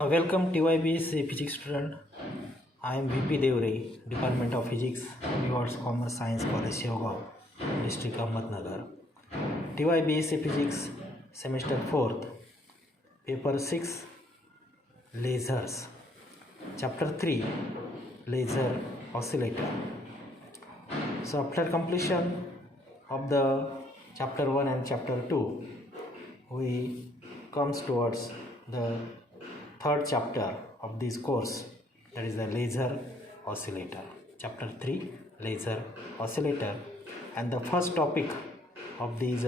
Welcome TYBsc Physics student. I am VP Devre, Department of Physics, Arts Commerce Science College, Shevgaon, District Ahmednagar. TYBsc Physics, Semester 4th, Paper 6, Lasers, Chapter 3, Laser Oscillator. So after completion of the Chapter 1 and Chapter 2, we comes towards the third chapter of this course, that is the laser oscillator. Chapter 3, laser oscillator, and the first topic of this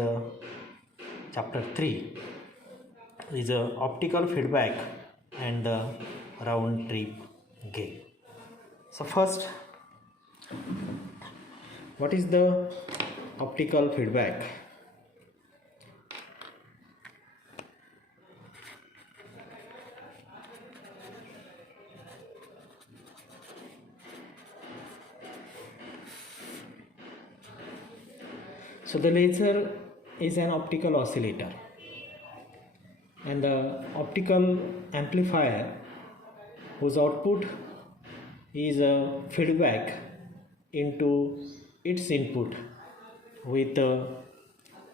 chapter 3 is optical feedback and the round trip gain. So first, what is the optical feedback? So the laser is an optical oscillator, and the optical amplifier whose output is a feedback into its input with a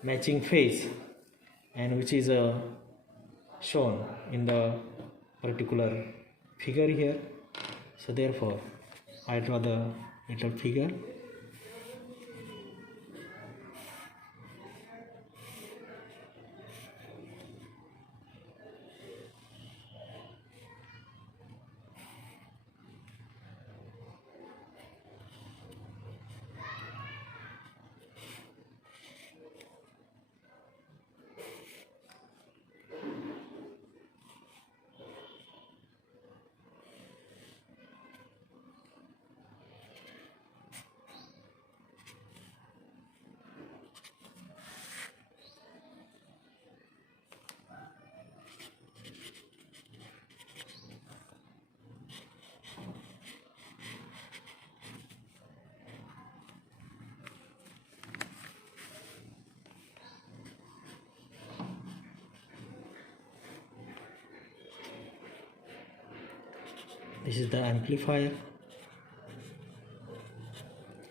matching phase, and which is shown in the particular figure here. So therefore I draw the little figure. This is the amplifier,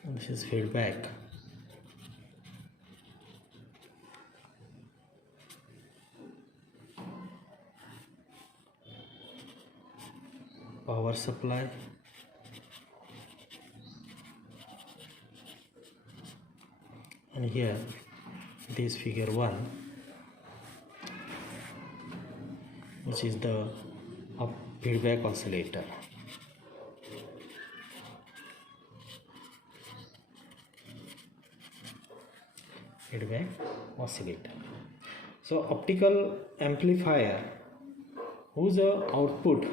and this is feedback. Power supply, and here this figure 1, which is the feedback oscillator. Feedback oscillator. So optical amplifier whose output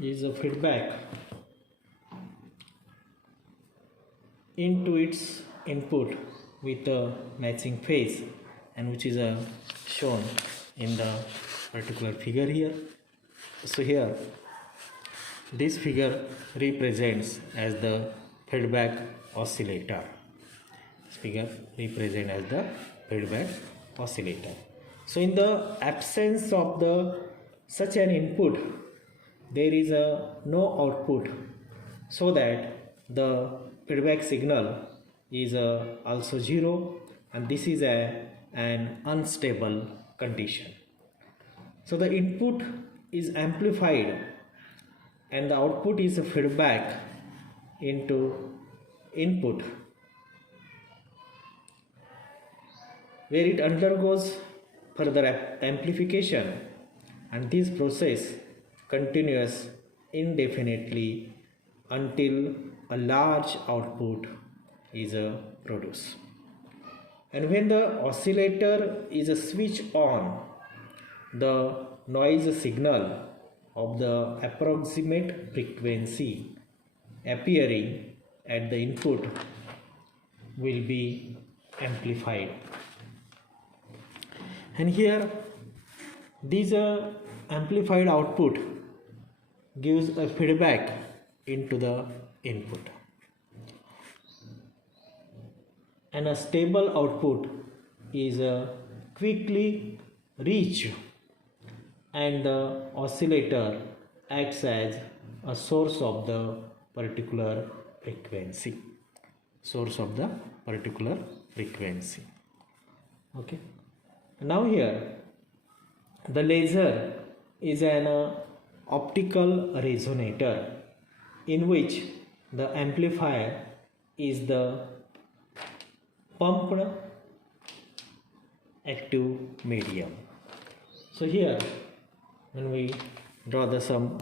is a feedback into its input with a matching phase, and which is shown in the particular figure here. So here this figure represents as the feedback oscillator. This figure represents as the feedback oscillator. So in the absence of such an input, there is no output, so that the feedback signal is also zero, and this is an unstable condition. So the input is amplified and the output is a feedback into input, where it undergoes further amplification, and this process continues indefinitely until a large output is produced. And when the oscillator is switched on, the noise signal of the approximate frequency appearing at the input will be amplified. And here this amplified output gives a feedback into the input, and a stable output is quickly reach, and the oscillator acts as a source of the particular frequency. Source of the particular frequency. Okay. Now here the laser is an optical resonator in which the amplifier is the pumped active medium. So here when we draw the some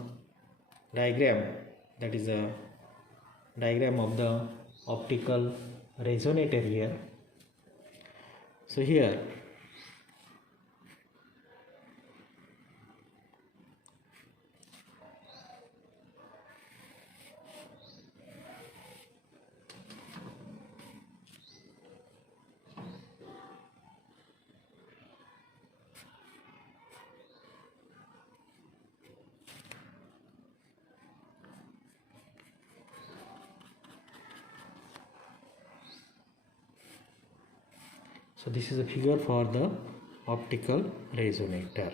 diagram, that is a diagram of the optical resonator here. So here so this is a figure for the optical resonator.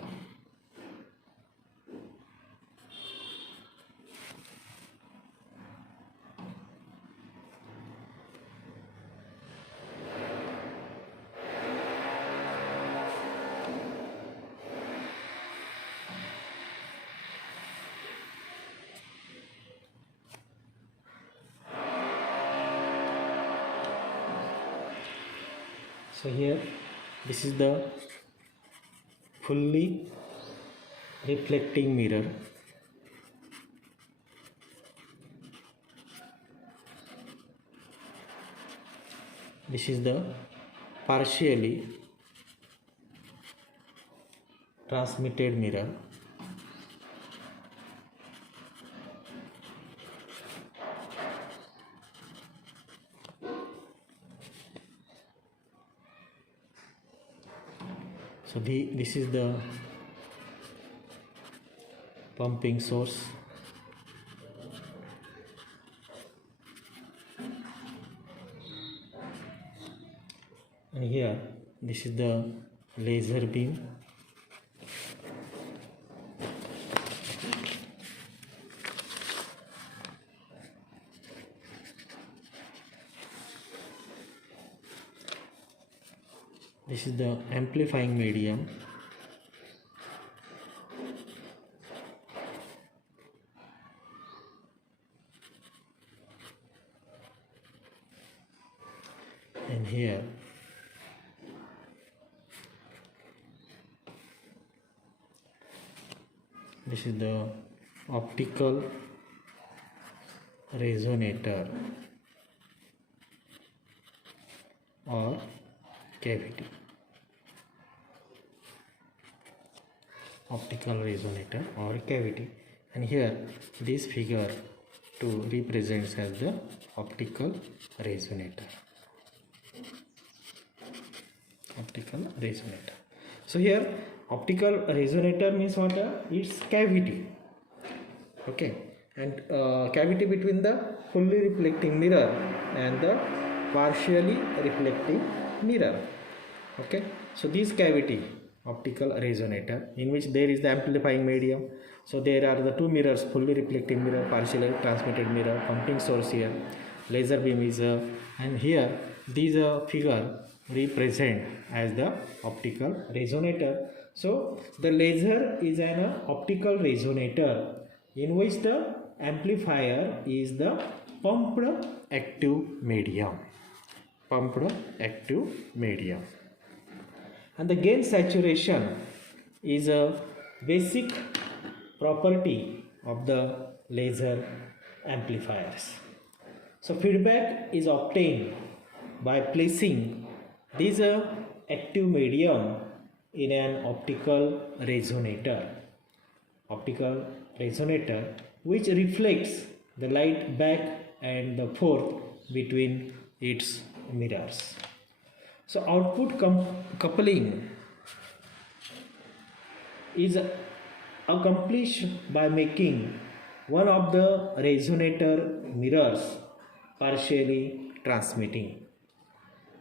So here this is the fully reflecting mirror. This is the partially transmitted mirror. So this is the pumping source. And here this is the laser beam. This is the amplifying medium. And here this is the optical resonator or cavity. Optical resonator or cavity. And here this figure 2 represents as the optical resonator. Optical resonator. So here optical resonator means what? It's cavity. Okay, and cavity between the fully reflecting mirror and the partially reflecting mirror. Okay, so this cavity optical resonator in which there is the amplifying medium. So there are the two mirrors, fully reflecting mirror, partially transmitted mirror, pumping source here, laser beam is and here these figure represent as the optical resonator. So the laser is an optical resonator in which the amplifier is the pumped active medium. Pumped active medium. And the gain saturation is a basic property of the laser amplifiers. So feedback is obtained by placing this active medium in an optical resonator. Optical resonator which reflects the light back and the forth between its mirrors. So output coupling is accomplished by making one of the resonator mirrors partially transmitting,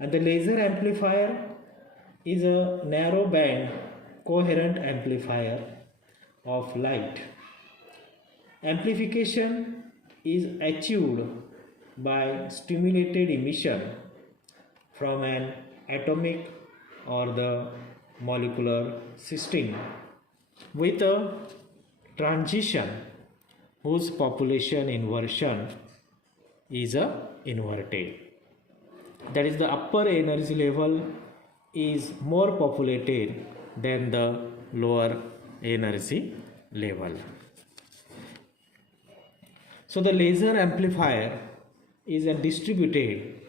and the laser amplifier is a narrow band coherent amplifier of light. Amplification is achieved by stimulated emission from an atomic or the molecular system with a transition whose population inversion is inverted. That is, the upper energy level is more populated than the lower energy level. So the laser amplifier is a distributed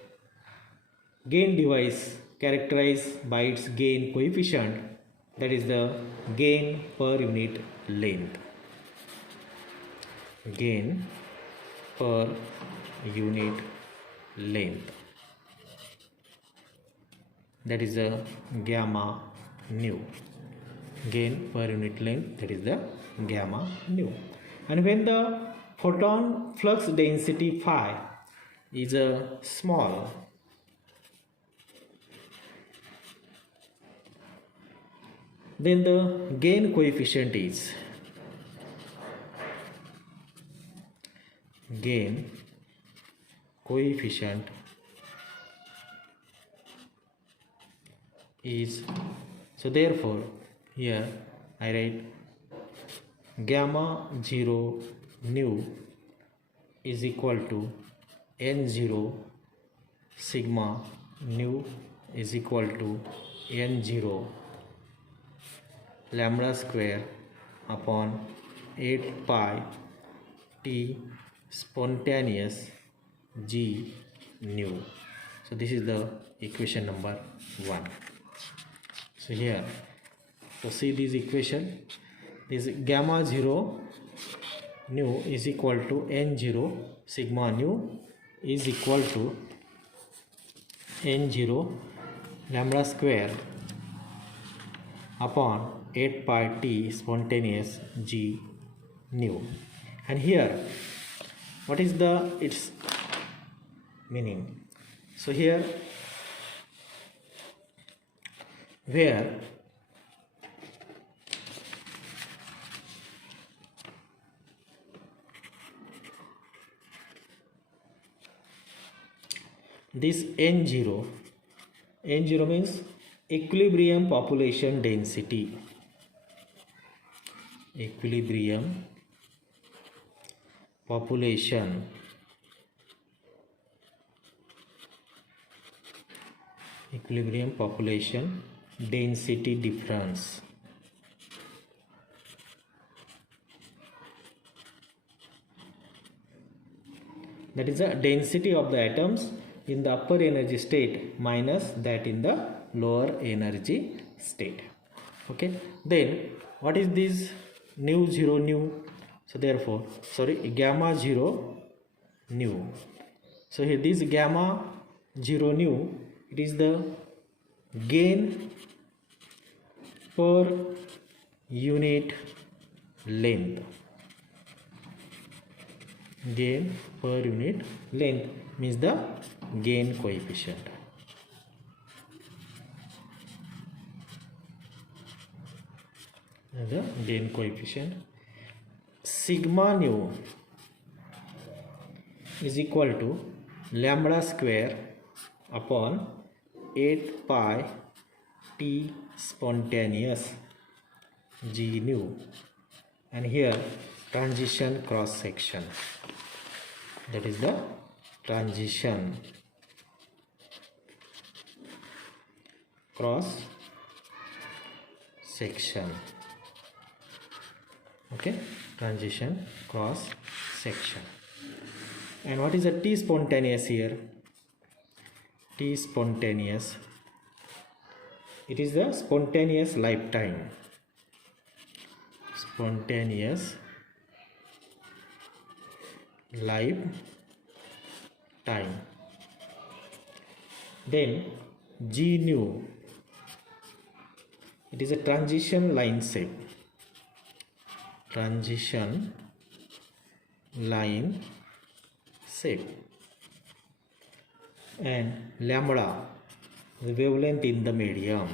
gain device characterized by its gain coefficient, that is the gain per unit length. Gain per unit length, that is the gamma nu. Gain per unit length, that is the gamma nu. And when the photon flux density phi is small, then the gain coefficient is so therefore here I write gamma 0 nu is equal to n0 sigma nu is equal to n0 lambda square upon 8 pi t spontaneous g nu. So this is the equation number 1. So here to see this equation, this gamma 0 nu is equal to n0 sigma nu is equal to n0 lambda square upon 8 pi t spontaneous g nu. And here what is its meaning? So here where this n0 means equilibrium population density. Equilibrium population density difference. That is the density of the atoms in the upper energy state minus that in the lower energy state. Okay, then what is this nu 0 nu? So therefore gamma 0 nu. So here this gamma 0 nu, it is the gain per unit length. Gain per unit length means the gain coefficient. The gain coefficient. Sigma nu is equal to lambda square upon 8 pi t spontaneous g nu, and here transition cross section, that is the transition cross section. Okay, transition cross section. And what is the T spontaneous here? T spontaneous, it is the spontaneous lifetime. Spontaneous lifetime. Then G nu, it is a transition line shape. Transition line shape. And lambda, the wavelength in the medium.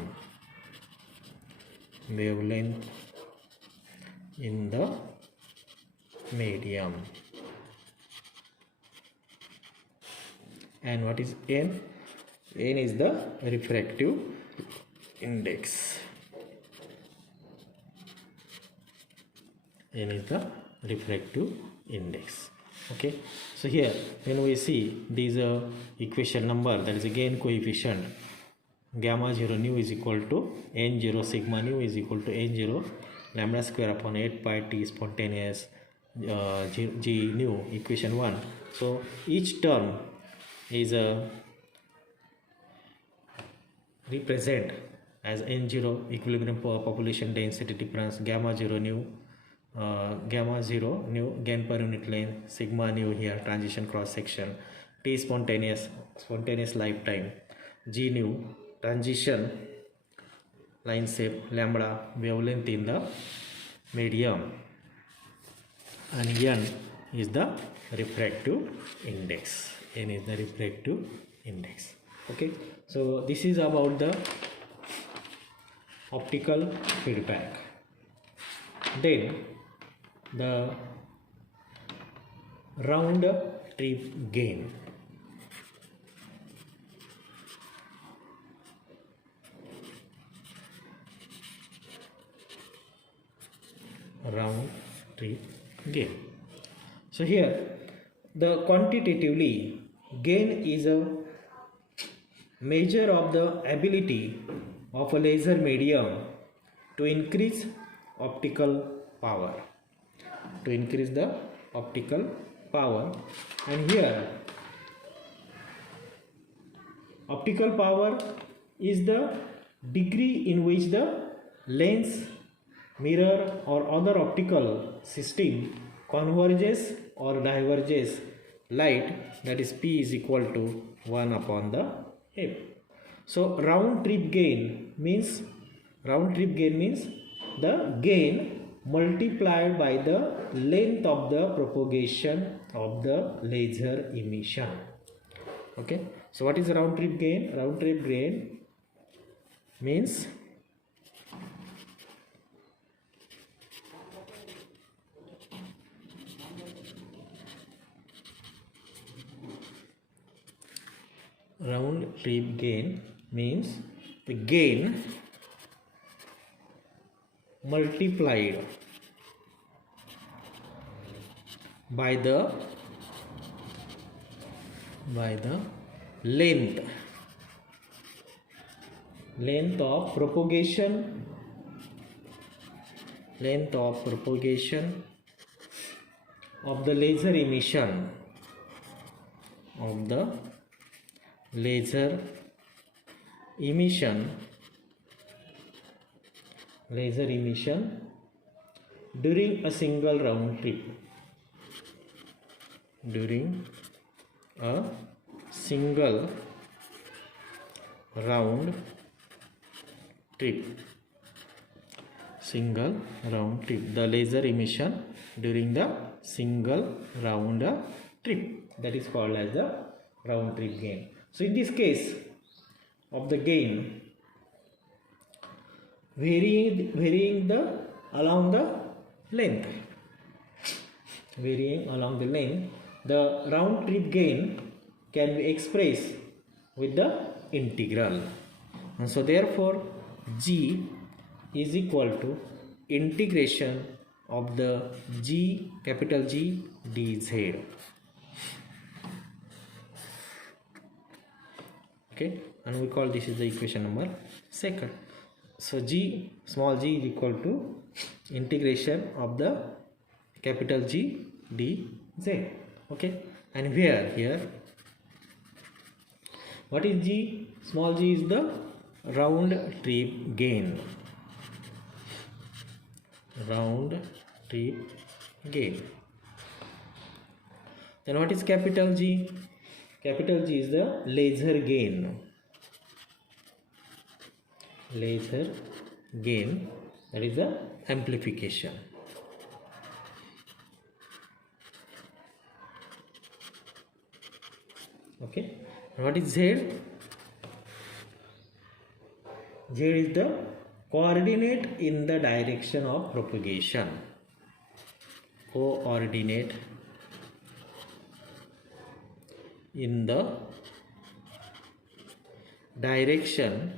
wavelength in the medium. And what is n? N is the refractive index. N is the refractive index. Okay, so here when we see these equation number, that is a gain coefficient, gamma 0 nu is equal to n0 sigma nu is equal to n0 lambda square upon 8 pi t spontaneous g nu, equation 1. So each term is represent as n0 equilibrium population density difference, gamma 0 nu gain per unit length, sigma nu here transition cross section, t spontaneous lifetime, g nu transition line shape, lambda wavelength in the medium, and n is the refractive index. N is the refractive index. Okay, so this is about the optical feedback. Then the round trip gain. Round trip gain. So here the quantitatively gain is a measure of the ability of a laser medium to increase optical power. To increase the optical power, and here optical power is the degree in which the lens, mirror or other optical system converges or diverges light, that is P is equal to 1 upon the F. So round trip gain means the gain multiplied by the length of the propagation of the laser emission. Okay, so what is round trip gain? Round trip gain means the gain multiplied by the length of propagation of the laser emission during a single round trip. During a single round trip, the laser emission during the single round trip, that is called as the round trip gain. So in this case of the gain varying along the length, the round trip gain can be expressed with the integral, and so therefore G is equal to integration of the capital G dz. Okay, and we call this is the equation number 2. So small g is equal to integration of the capital G dz. Okay, and here what is G? Small g is the round trip gain. Then what is capital G? Capital G is the laser gain. That is the amplification. Okay, and what is Z? Z is the coordinate in the direction of propagation. Coordinate in the direction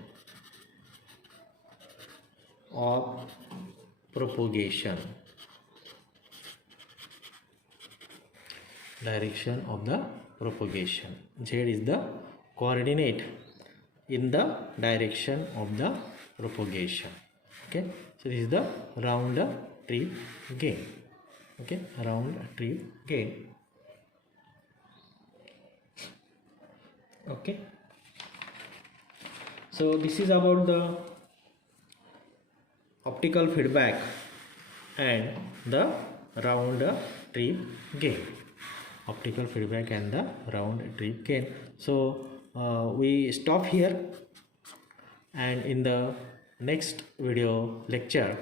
of propagation. Direction of the propagation. Z is the coordinate in the direction of the propagation. Okay, so this is the round trip gain. Okay, round trip gain. Okay, so this is about the optical feedback and the round trip gain. Optical feedback and the round trip gain. So we stop here, and in the next video lecture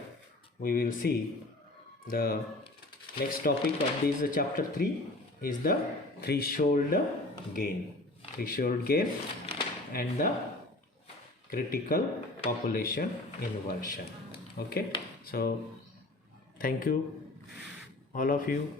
we will see the next topic of this chapter 3 is the threshold gain. Threshold gain and the critical population inversion. Okay, so thank you all of you.